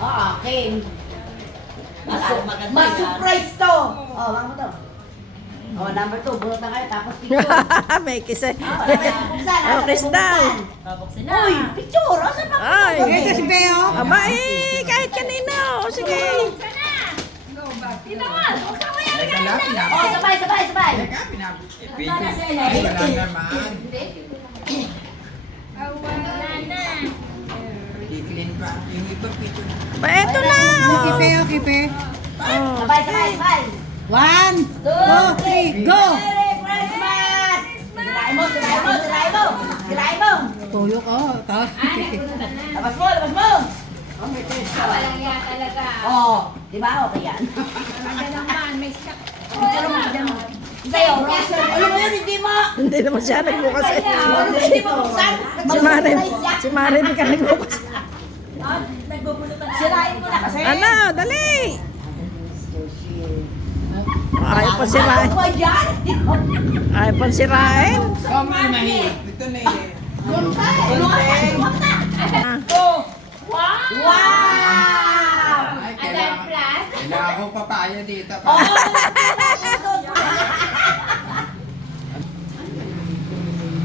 Akin. Maganda Mas-surprise to. Oh, mga mo to. Oh, number 2, bunot na kayo, tapos picture. May kisa. Oh, kiss daw. Babuksin na. Uy, picture! Asan ba? Ay. Ito si Beo. Aba eh, kahit kanino. O, sige. Oh, sabay. Ba, eto na. oh. Kipe. Oh, Sabay. 1, 2, 3, go! Merry Christmas! Sirain mo. Sirain mo. Tuyo ko. Labas mo. Walang yan talaga. Oh, di ba? Okay yan. Talaga naman, may stock. Picture mo. Sa'yo, Russell. Alam mo yun, hindi mo. Hindi naman siya nagbukas eh. Hindi mo buksan. Si Marin ka nagbukas. Sirain mo na kasi. Ano, dali. Ayaw pa sirain. Ano ba yan? Ayaw pa sirain. Ito na eh. Tulungan na. Ah. Wow! Ay, Adan plus. kailangan ko papaya dito. Oh!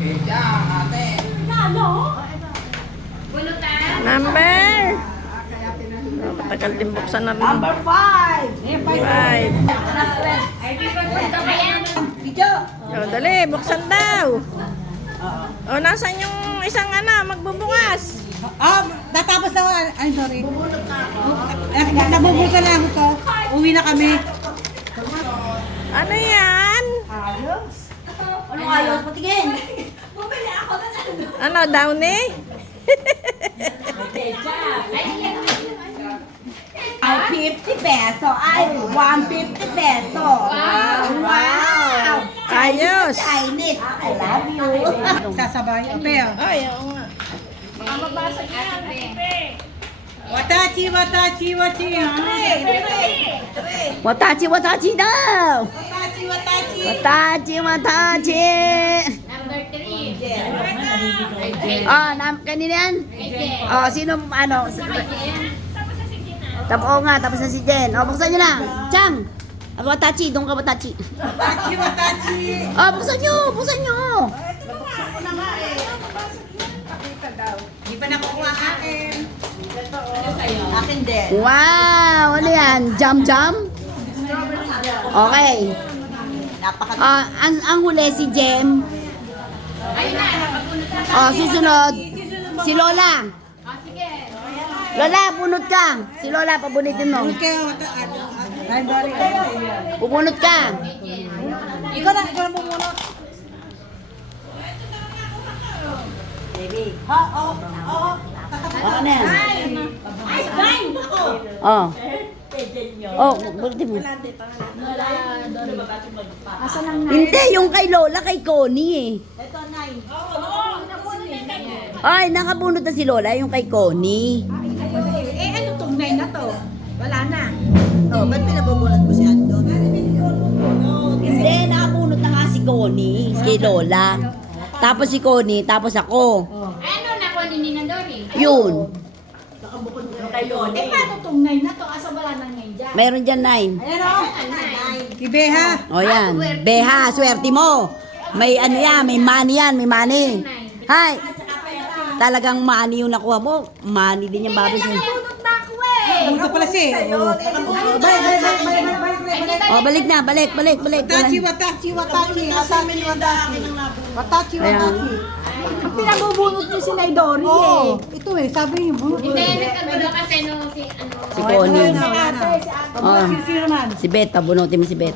Kaya, ate. Bulutan. Number. Oh, matagal din buksan na rin. Number 5. Five. Ito ba yan? Video. O, dali, buksan daw. O, nasan yung isang magbubukas? Tatapos na ako. Ay, sorry. Nabubuka lang ako to. Uwi na kami. Ano yan? Ayos. Anong ayos? Patingin. Ano, downy? Ay, 50 peso. Ay, 150 peso. Wow. Ayos. Chinese. I love you. Sasabay. Beo. Ay, oo nga. Watachi. Watachi daw. Watachi. Watachi. Number 3. Kanina yan? Jen. Sino, tapos na si Jen. Buksan nyo na. Chang. Watachi, doon ka Watachi. Watachi. Buksan nyo. Di pa nakukuha akin. Akin din. Wow, ano yan? Jam? Okay. Ang huli si Jem. Ayun na, napagpunod na. Susunod. Si Lola. Sige. Lola, bunot ka. Si Lola, pabunitin mo. Pumunot ka. Ikaw na bumunot. Baby. Ano na yan? Bunutin mo. Hindi, yung kay Lola, kay Connie Ay, nakabunot na si Lola, yung kay Connie. Ano tong 9 na to? Wala na. Ba't pinabubunot mo si Ando? Hindi, nakabunot na nga si Connie, kay Lola. Tapos si Connie, tapos ako. Ano na ko ni Ninandori? Yun. Paano tong 9 na to? Asa wala na ngayon dyan? Meron dyan 9. Ayan o. Kibeha. O yan. Beha, swerte mo. May ano yan, may money yan, may money. Hay. Talagang money yung nakuha mo. Money din yung babes mo. Ito pala siya. Balik na, balik. Watachi. Ayan. Pinabubunot niyo si Naidori Ito sabi niyo bunot. Hindi, nagkagulo kasi no si ano. Si Connie. Oh, Sino man? si Bet, pabunutin mo si Bet.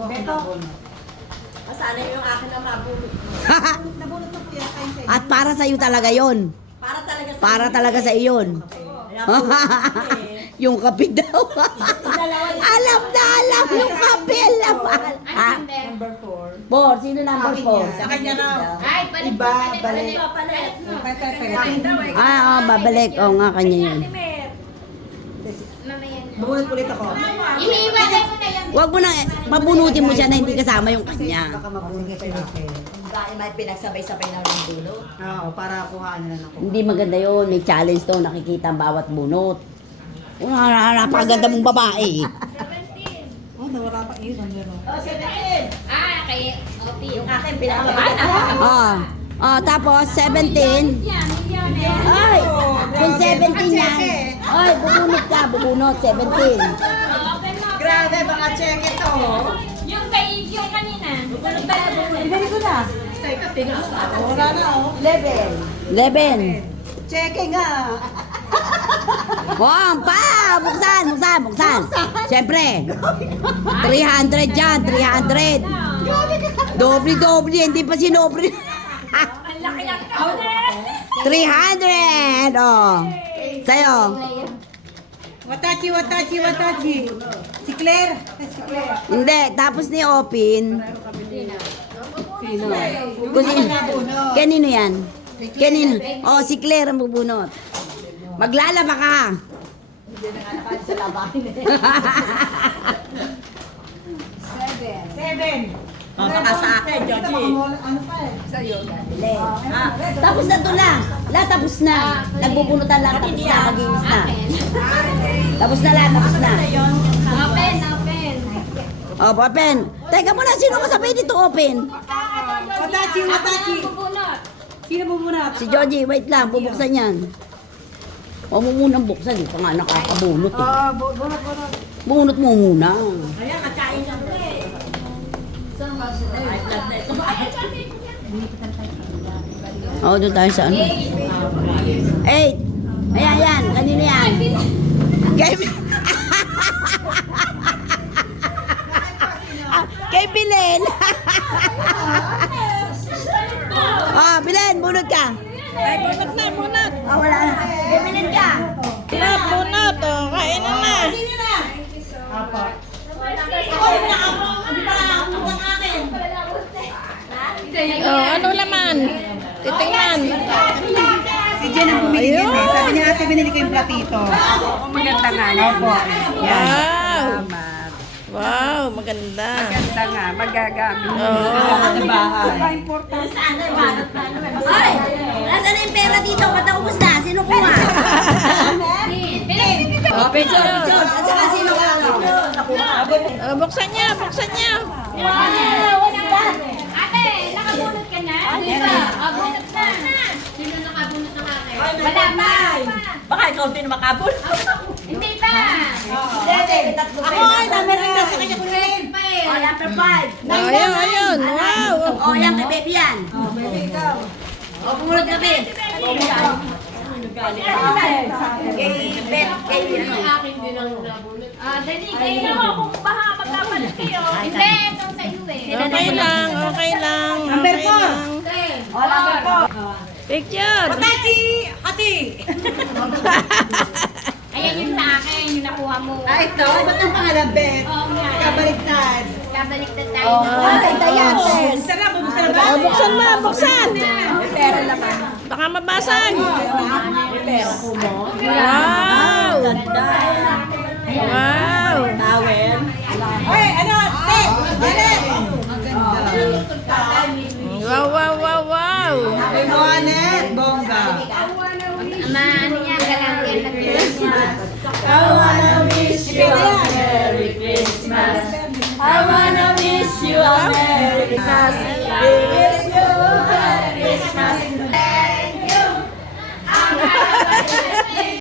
At para sa'yo talaga yon. Para talaga sa iyon. Yung kape daw. alam yung kape. Number 4. Sino number 4? Sa kanya na. Ay, palit. Babalik. Nga, kanya yun. Mamaya na. Bumunot ulit ako. Ihiwalay mo na yan. Huwag mo na, pabunutin mo siya na hindi kasama yung kanya. Dahil may pinagsabay-sabay na ng dulo. Oo, para kuhaan na lang ako. Hindi maganda yun. May challenge to. Nakikita ang bawat bunot. Napakaganda mong babae. Oh, nawala pa yun. Ah, kay OP. Yung akin, pinakamabigat. Tapos 17. Ay, kung 17 yan. Ay, bubunot ka, bubunot, 17. Grabe, baka check ito. Yung kay yung kanina. Ibigay ko na. Wala na, oh. 11. 11. Check nga. Wow, pa! Buksan! Siyempre. 300 yan, 300. Doble, hindi pa sinobre. Ang laki ng counter. 300! Oh. Sa'yo. Watachi. Si Claire. Hindi, tapos ni Opin. Kanino yan? Kanino? Oh, si Claire ang bubunot. Maglalaba ka. Baka sa akin, Joji. Ano pa eh? Tapos na to lang. Tapos na. Nagbubunutan lang, tapos na, maginis na. Tapos na. Open. Oh, Open. Teka muna, sino kasabay dito, Open? Watachi. Bubunot. Sino bubunot? Si Joji, wait lang, bubuksan yan. Huwag mo munang buksan, di pa nga nakakabunot eh. Bunot. Bunot mo muna. Ayan, kakain ka rin eh. Oo, doon tayo sa ano. 8. Ayan, kanina yan. Kay... Kay Bilen. Bilen, bunot ka. Ay, bunot na. Wala na. Kay Bilen ka. Bunot. Oh, kainin na. Oh, ano laman? Titingnan. Si Jen ang bumili din eh. Sabi niya, ate, binili ko yung platito. Maganda nga yan. Opo. Wow, maganda. Maganda nga, magagamit. Oo. Sa bahay. Ay, nasaan na yung pera dito? Ba't naubos na? Sino kuha? Picture. At saka sino ka? Oh, buksan niya. Ate, nakabunot ka na? Di ba? Bunot na. Sino nakabunot ng akin? Wala pa. Baka ikaw din makabul. Hindi pa. Ako ay, dami rin na sa kanya ko rin. Number 5. Ayun. Wow. Oh, yan kay baby yan. Oh, pumunod ka, babe. Dali, kayo na ako kung baka magkapalit kayo. Hindi, itong sa iyo eh. Okay lang. Number Okay 4. lang. Picture. Hati. Ayan yung sa akin, yung nakuha mo. Ah, ito? Ba't ang pangalan, Bet? Oo nga. Kabaliktad. Kabaliktad tayo. Sarap, bubuksan ba? Oh, buksan. Baka mabasag. Wow. Wow. Tawel. Ay, ano? Bet! Janet! Wow. Janet! Bongga. Ano niya, galantian na Christmas. I wanna wish you a Merry Christmas. I wanna wish you a Merry Christmas.